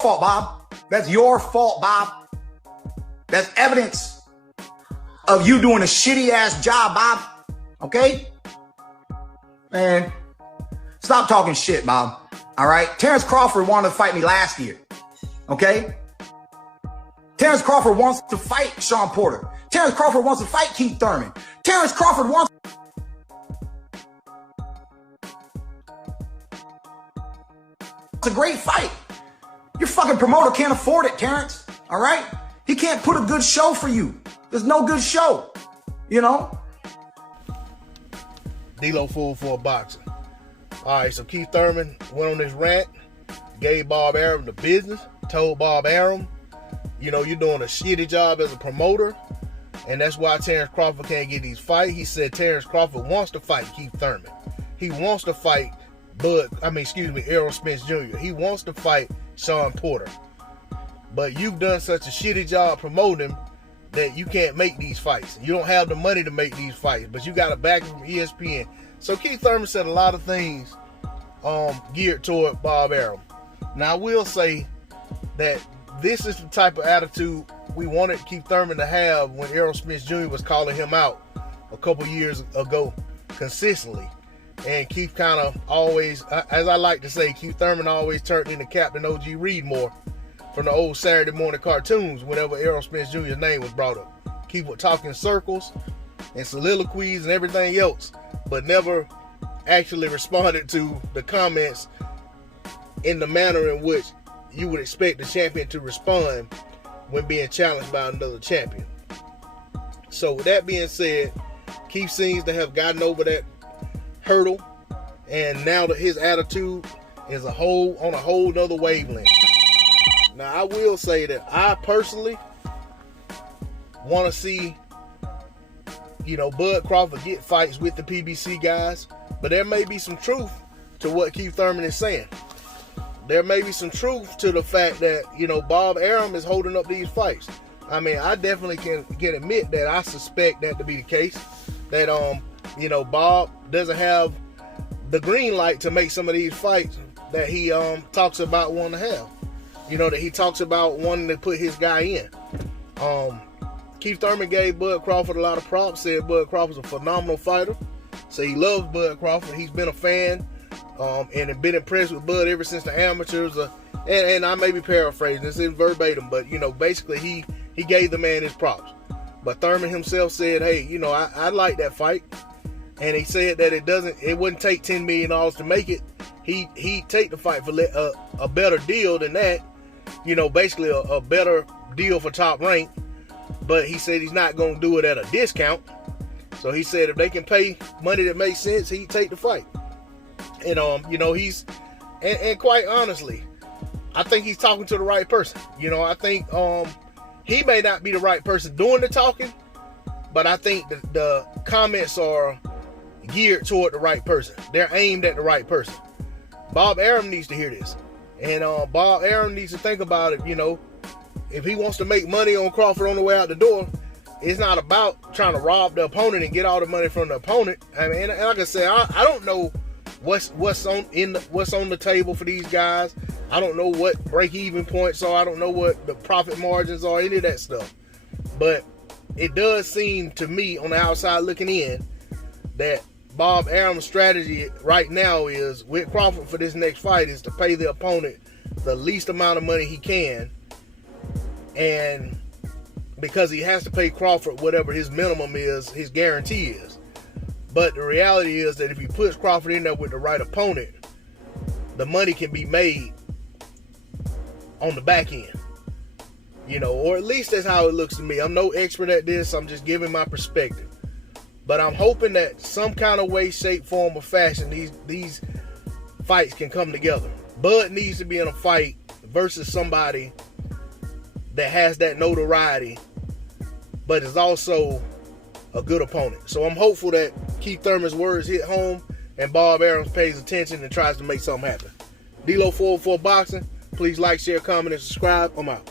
fault, Bob. That's your fault, Bob. That's evidence of you doing a shitty ass job, Bob. Okay? Man, stop talking shit, Bob. All right? Terrence Crawford wanted to fight me last year. Okay? Terrence Crawford wants to fight Sean Porter. Terrence Crawford wants to fight Keith Thurman. Terrence Crawford wants a great fight. Your fucking promoter can't afford it, Terrence. All right? He can't put a good show for you. There's no good show. You know? D-Lo full for boxing. All right, so Keith Thurman went on this rant, gave Bob Arum the business, told Bob Arum, you know, you're doing a shitty job as a promoter, and that's why Terrence Crawford can't get these fights. He said Terrence Crawford wants to fight Keith Thurman. He wants to fight Errol Spence Jr. He wants to fight Sean Porter. But you've done such a shitty job promoting that you can't make these fights. You don't have the money to make these fights, but you got a backing from ESPN. So Keith Thurman said a lot of things geared toward Bob Arum. Now I will say that this is the type of attitude we wanted Keith Thurman to have when Errol Spence Jr. was calling him out a couple years ago consistently. And Keith kind of always, as I like to say, Keith Thurman always turned into Captain O.G. Reedmore from the old Saturday morning cartoons whenever Errol Spence Jr.'s name was brought up. Keith would talk in circles and soliloquies and everything else, but never actually responded to the comments in the manner in which you would expect the champion to respond when being challenged by another champion. So with that being said, Keith seems to have gotten over that hurdle, and now that his attitude is on a whole nother wavelength. Now I will say that I personally want to see, you know, Bud Crawford get fights with the PBC guys, but there may be some truth to what Keith Thurman is saying. There may be some truth to the fact that, you know, Bob Arum is holding up these fights. I mean, I definitely can admit that I suspect that to be the case. That you know, Bob doesn't have the green light to make some of these fights that he talks about wanting to have. You know, that he talks about wanting to put his guy in. Keith Thurman gave Bud Crawford a lot of props, said Bud Crawford's a phenomenal fighter. So he loves Bud Crawford. He's been a fan and been impressed with Bud ever since the amateurs. And I may be paraphrasing, this isn't verbatim, but, you know, basically he gave the man his props. But Thurman himself said, hey, you know, I like that fight. And he said that it wouldn't take $10 million to make it. He'd take the fight for a better deal than that. You know, basically a better deal for Top Rank. But he said he's not going to do it at a discount. So he said if they can pay money that makes sense, he'd take the fight. And, you know, and quite honestly, I think he's talking to the right person. You know, I think he may not be the right person doing the talking, but I think the comments are geared toward the right person. They're aimed at the right person. Bob Arum needs to hear this. And Bob Arum needs to think about it. You know, if he wants to make money on Crawford on the way out the door, it's not about trying to rob the opponent and get all the money from the opponent. I mean, and like I said, I don't know what's on the table for these guys. I don't know what break-even points are. I don't know what the profit margins are, any of that stuff. But it does seem to me, on the outside looking in, that Bob Arum's strategy right now is, with Crawford for this next fight, is to pay the opponent the least amount of money he can. And because he has to pay Crawford whatever his minimum is, his guarantee is. But the reality is that if he puts Crawford in there with the right opponent, the money can be made on the back end. You know, or at least that's how it looks to me. I'm no expert at this. I'm just giving my perspective. But I'm hoping that some kind of way, shape, form, or fashion, these fights can come together. Bud needs to be in a fight versus somebody that has that notoriety, but is also a good opponent. So I'm hopeful that Keith Thurman's words hit home and Bob Arum pays attention and tries to make something happen. D-Lo 404 Boxing. Please like, share, comment, and subscribe. I'm out.